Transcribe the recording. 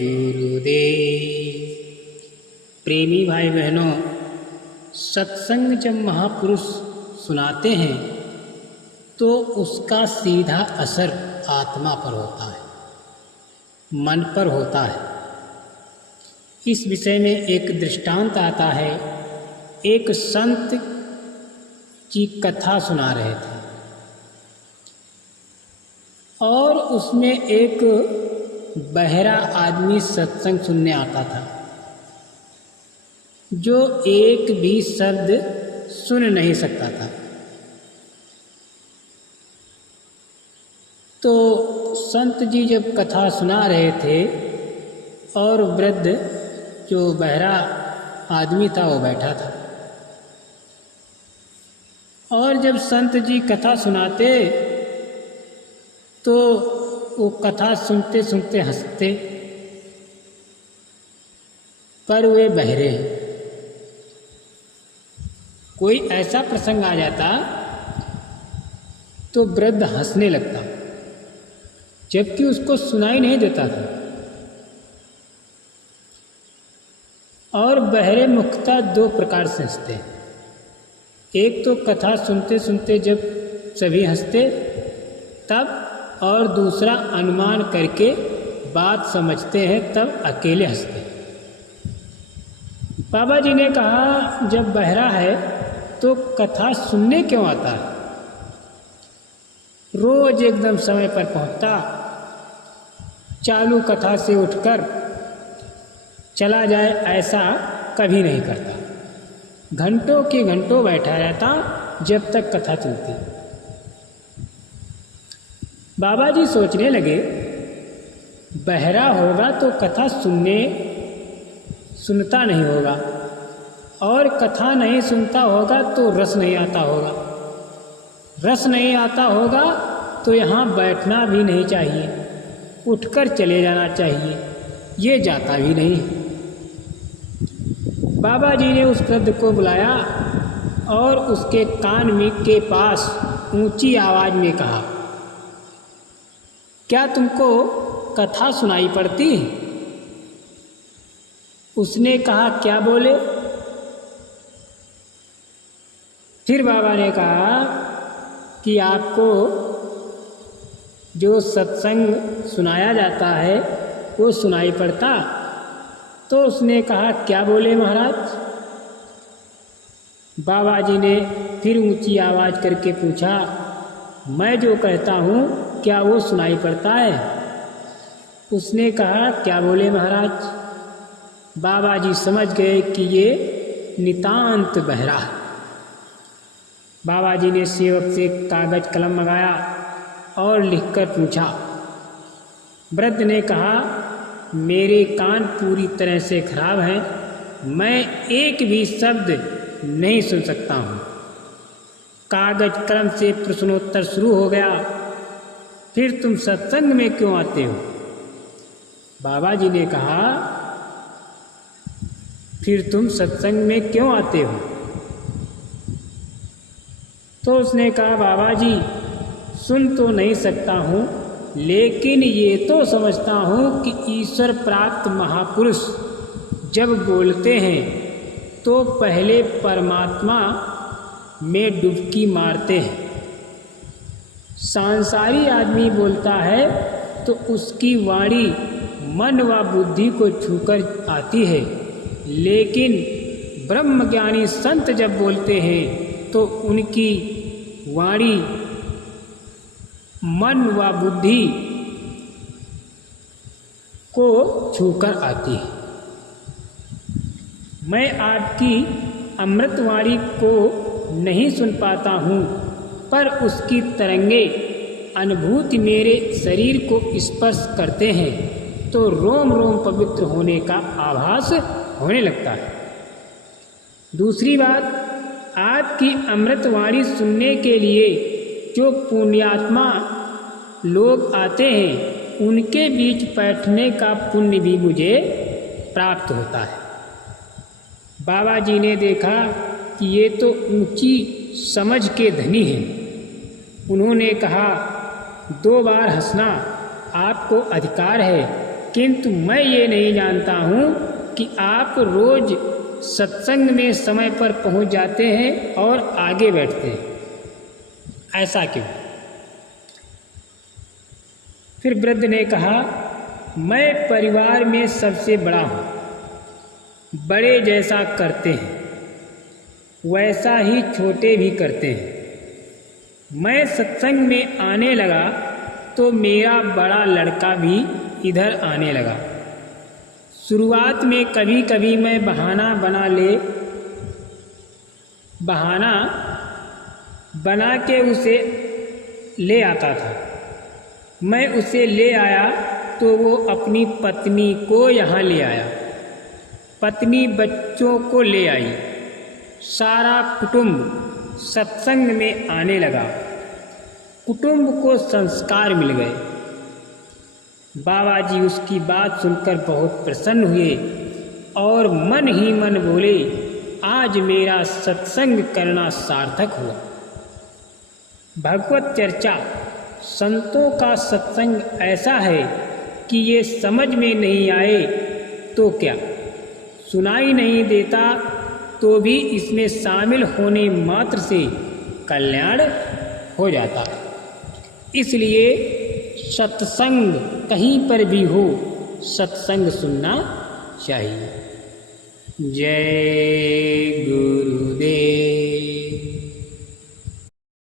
गुरुदेव। प्रेमी भाई बहनों, सत्संग जब महापुरुष सुनाते हैं तो उसका सीधा असर आत्मा पर होता है, मन पर होता है। इस विषय में एक दृष्टांत आता है। एक संत की कथा सुना रहे थे और उसमें एक बहरा आदमी सत्संग सुनने आता था जो एक भी शब्द सुन नहीं सकता था। तो संत जी जब कथा सुना रहे थे और वृद्ध जो बहरा आदमी था वो बैठा था, और जब संत जी कथा सुनाते तो वो कथा सुनते सुनते हंसते, पर वे बहरे हैं। कोई ऐसा प्रसंग आ जाता तो वृद्ध हंसने लगता, जबकि उसको सुनाई नहीं देता था। और बहरे मुख्यतः दो प्रकार से हंसते हैं। एक तो कथा सुनते सुनते जब सभी हंसते तब, और दूसरा अनुमान करके बात समझते हैं तब अकेले हंसते। बाबा जी ने कहा, जब बहरा है तो कथा सुनने क्यों आता है? रोज एकदम समय पर पहुंचता, चालू कथा से उठकर चला जाए ऐसा कभी नहीं करता। घंटों के घंटों बैठा रहता जब तक कथा चलती। बाबा जी सोचने लगे, बहरा होगा तो कथा सुनता नहीं होगा, और कथा नहीं सुनता होगा तो रस नहीं आता होगा, रस नहीं आता होगा तो यहाँ बैठना भी नहीं चाहिए, उठकर चले जाना चाहिए, ये जाता भी नहीं। बाबा जी ने उस वृद्ध को बुलाया और उसके कान में के पास ऊंची आवाज में कहा, क्या तुमको कथा सुनाई पड़ती? उसने कहा, क्या बोले? फिर बाबा ने कहा कि आपको जो सत्संग सुनाया जाता है वो सुनाई पड़ता? तो उसने कहा, क्या बोले महाराज? बाबा जी ने फिर ऊंची आवाज करके पूछा, मैं जो कहता हूँ क्या वो सुनाई पड़ता है? उसने कहा, क्या बोले महाराज? बाबा जी समझ गए कि ये नितांत बहरा है। बाबा जी ने सेवक से कागज कलम मंगाया और लिखकर पूछा। वृद्ध ने कहा, मेरे कान पूरी तरह से खराब हैं, मैं एक भी शब्द नहीं सुन सकता हूँ। कागज कलम से प्रश्नोत्तर शुरू हो गया, फिर तुम सत्संग में क्यों आते हो? बाबा जी ने कहा, फिर तुम सत्संग में क्यों आते हो? तो उसने कहा, बाबा जी सुन तो नहीं सकता हूँ, लेकिन ये तो समझता हूँ कि ईश्वर प्राप्त महापुरुष जब बोलते हैं तो पहले परमात्मा में डुबकी मारते हैं। सांसारी आदमी बोलता है तो उसकी वाणी मन व बुद्धि को छूकर आती है, लेकिन ब्रह्मज्ञानी संत जब बोलते हैं तो उनकी वाणी मन व बुद्धि को छूकर आती है। मैं आपकी अमृतवाणी को नहीं सुन पाता हूँ, पर उसकी तरंगे अनुभूति मेरे शरीर को स्पर्श करते हैं तो रोम रोम पवित्र होने का आभास होने लगता है। दूसरी बात, आपकी अमृतवाणी सुनने के लिए जो पुण्यात्मा लोग आते हैं उनके बीच बैठने का पुण्य भी मुझे प्राप्त होता है। बाबा जी ने देखा कि ये तो ऊंची समझ के धनी हैं। उन्होंने कहा, 2 बार हंसना आपको अधिकार है, किंतु मैं ये नहीं जानता हूँ कि आप रोज सत्संग में समय पर पहुँच जाते हैं और आगे बैठते हैं, ऐसा क्यों? फिर वृद्ध ने कहा, मैं परिवार में सबसे बड़ा हूँ, बड़े जैसा करते हैं वैसा ही छोटे भी करते हैं। मैं सत्संग में आने लगा तो मेरा बड़ा लड़का भी इधर आने लगा। शुरुआत में कभी कभी मैं बहाना बना के उसे ले आता था। मैं उसे ले आया तो वो अपनी पत्नी को यहाँ ले आया, पत्नी बच्चों को ले आई, सारा कुटुंब सत्संग में आने लगा। कुटुंब को संस्कार मिल गए। बाबा जी उसकी बात सुनकर बहुत प्रसन्न हुए और मन ही मन बोले, आज मेरा सत्संग करना सार्थक हुआ। भगवत चर्चा, संतों का सत्संग ऐसा है कि ये समझ में नहीं आए तो क्या, सुनाई नहीं देता तो भी इसमें शामिल होने मात्र से कल्याण हो जाता। इसलिए सत्संग कहीं पर भी हो, सत्संग सुनना चाहिए। जय गुरुदेव।